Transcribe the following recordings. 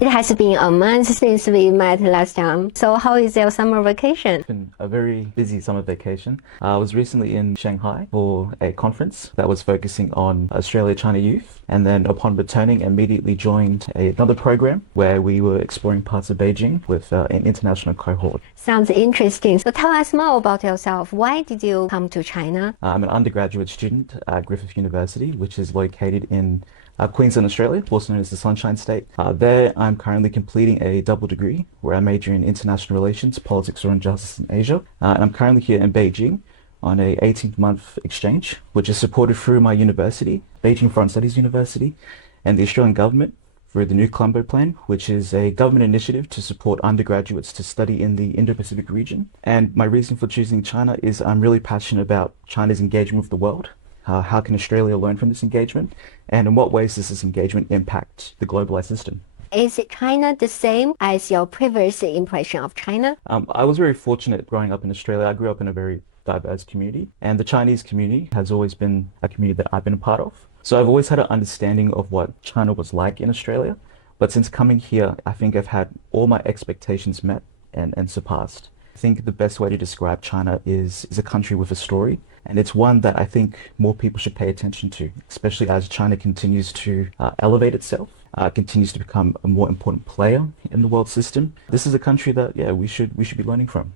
It has been a month since we met last time. So how is your summer vacation? It's been a very busy summer vacation. I was recently in Shanghai for a conference that was focusing on Australia-China youth, and then upon returning, immediately joined another program where we were exploring parts of Beijing with an international cohort. Sounds interesting. So tell us more about yourself. Why did you come to China? I'm an undergraduate student at Griffith University, which is located in Queensland, Australia, also known as the Sunshine State. There, I'm currently completing a double degree where I major in international relations, politics, and justice in Asia. And I'm currently here in Beijing on a 18-month exchange, which is supported through my university, Beijing Foreign Studies University, and the Australian government through the New Colombo Plan, which is a government initiative to support undergraduates to study in the Indo-Pacific region. And my reason for choosing China is I'm really passionate about China's engagement with the world. How can Australia learn from this engagement? And in what ways does this engagement impact the globalized system? Is China the same as your previous impression of China? I was very fortunate growing up in Australia. I grew up in a very diverse community, and the Chinese community has always been a community that I've been a part of. So I've always had an understanding of what China was like in Australia. But since coming here, I think I've had all my expectations met and surpassed. I think the best way to describe China is a country with a story. And it's one that I think more people should pay attention to, especially as China continues to elevate itself, continues to become a more important player in the world system. This is a country that, yeah, we should be learning from.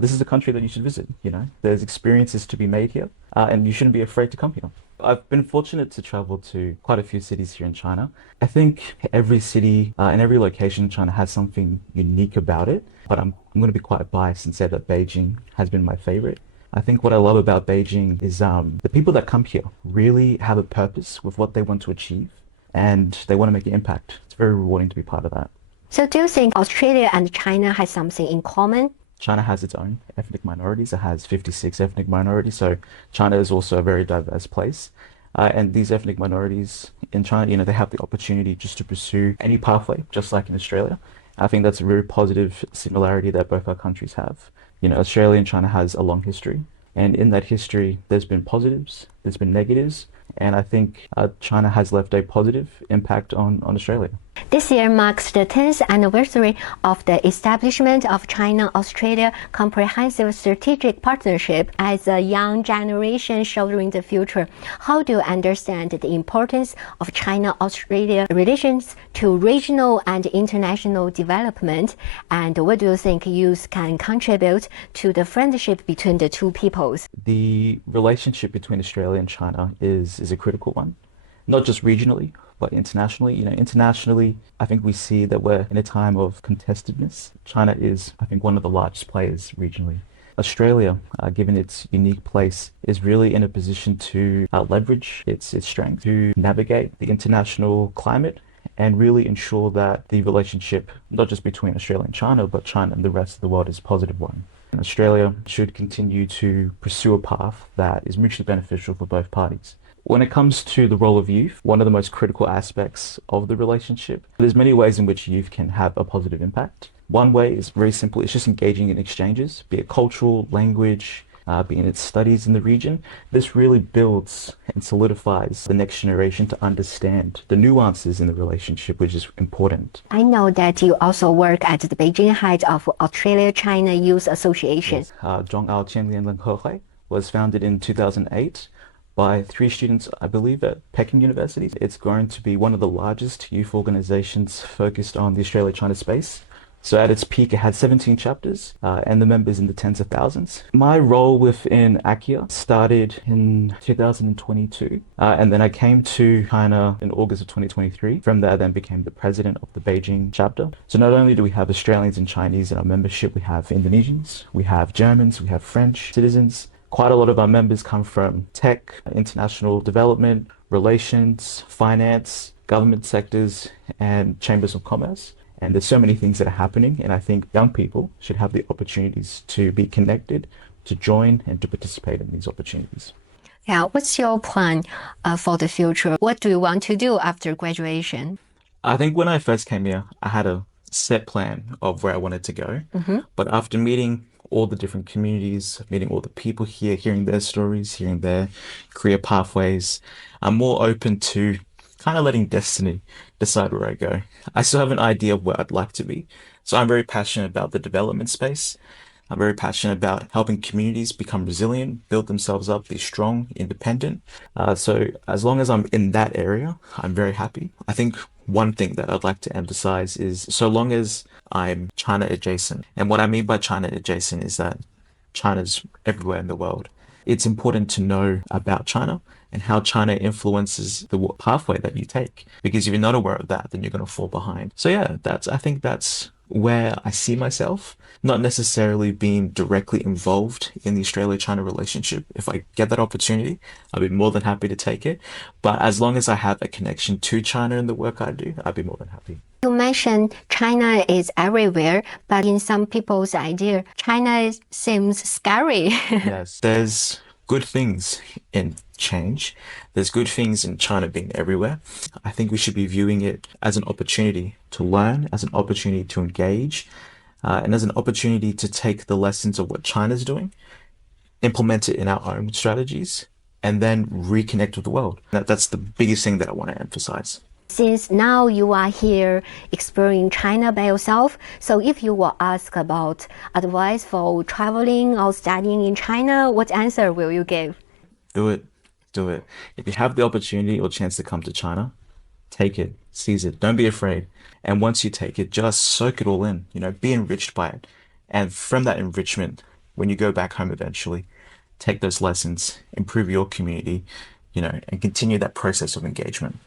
This is a country that you should visit, you know. There's experiences to be made here, and you shouldn't be afraid to come here. I've been fortunate to travel to quite a few cities here in China. I think every city and every location in China has something unique about it, but I'm going to be quite biased and say that Beijing has been my favorite. I think what I love about Beijing is the people that come here really have a purpose with what they want to achieve, and they want to make an impact. It's very rewarding to be part of that. So do you think Australia and China has something in common? China has its own ethnic minorities. It has 56 ethnic minorities, so China is also a very diverse place. And these ethnic minorities in China, you know, they have the opportunity just to pursue any pathway, just like in Australia. I think that's a very positive similarity that both our countries have. You know, Australia and China has a long history, and in that history, there's been positives, there's been negatives, and I think China has left a positive impact on Australia. This year marks the 10th anniversary of the establishment of China-Australia Comprehensive Strategic Partnership. As a young generation shouldering the future, how do you understand the importance of China-Australia relations to regional and international development? And what do you think youth can contribute to the friendship between the two peoples? The relationship between Australia and China is a critical one, not just regionally, but internationally. You know, internationally, I think we see that we're in a time of contestedness. China is, I think, one of the largest players regionally. Australia, given its unique place, is really in a position to leverage its strength to navigate the international climate and really ensure that the relationship, not just between Australia and China, but China and the rest of the world, is a positive one. And Australia should continue to pursue a path that is mutually beneficial for both parties. When it comes to the role of youth, one of the most critical aspects of the relationship, there's many ways in which youth can have a positive impact. One way is very simple, it's just engaging in exchanges, be it cultural, language, be it its studies in the region. This really builds and solidifies the next generation to understand the nuances in the relationship, which is important. I know that you also work at the Beijing head of Australia-China Youth Association. Yes. Zhongao Qianlian Len Hehui was founded in 2008. By 3 students, I believe, at Peking University. It's going to be one of the largest youth organizations focused on the Australia-China space. So at its peak, it had 17 chapters and the members in the tens of thousands. My role within ACIA started in 2022, and then I came to China in August of 2023. From there, I then became the president of the Beijing chapter. So not only do we have Australians and Chinese in our membership, we have Indonesians, we have Germans, we have French citizens. Quite a lot of our members come from tech, international development, relations, finance, government sectors, and chambers of commerce. And there's so many things that are happening, and I think young people should have the opportunities to be connected, to join, and to participate in these opportunities. Yeah, what's your plan for the future? What do you want to do after graduation? I think when I first came here, I had a set plan of where I wanted to go. But after meeting all the different communities, meeting all the people here, hearing their stories, hearing their career pathways, I'm more open to kind of letting destiny decide where I go. I still have an idea of where I'd like to be. So I'm very passionate about the development space. I'm very passionate about helping communities become resilient, build themselves up, be strong, independent. So as long as I'm in that area, I'm very happy. I think one thing that I'd like to emphasize is so long as I'm China adjacent. And what I mean by China adjacent is that China's everywhere in the world. It's important to know about China and how China influences the pathway that you take. Because if you're not aware of that, then you're going to fall behind. So yeah, I think that's where I see myself, not necessarily being directly involved in the Australia-China relationship. If I get that opportunity, I'd be more than happy to take it. But as long as I have a connection to China in the work I do, I'd be more than happy. You mentioned China is everywhere, but in some people's idea, China seems scary. Yes, there's good things in change. There's good things in China being everywhere. I think we should be viewing it as an opportunity to learn, as an opportunity to engage, and as an opportunity to take the lessons of what China's doing, implement it in our own strategies, and then reconnect with the world. That's the biggest thing that I want to emphasize. Since now you are here exploring China by yourself, so if you were asked about advice for traveling or studying in China, what answer will you give? Do it. Do it. If you have the opportunity or chance to come to China, take it, seize it. Don't be afraid. And once you take it, just soak it all in, be enriched by it. And from that enrichment, when you go back home eventually, take those lessons, improve your community, and continue that process of engagement.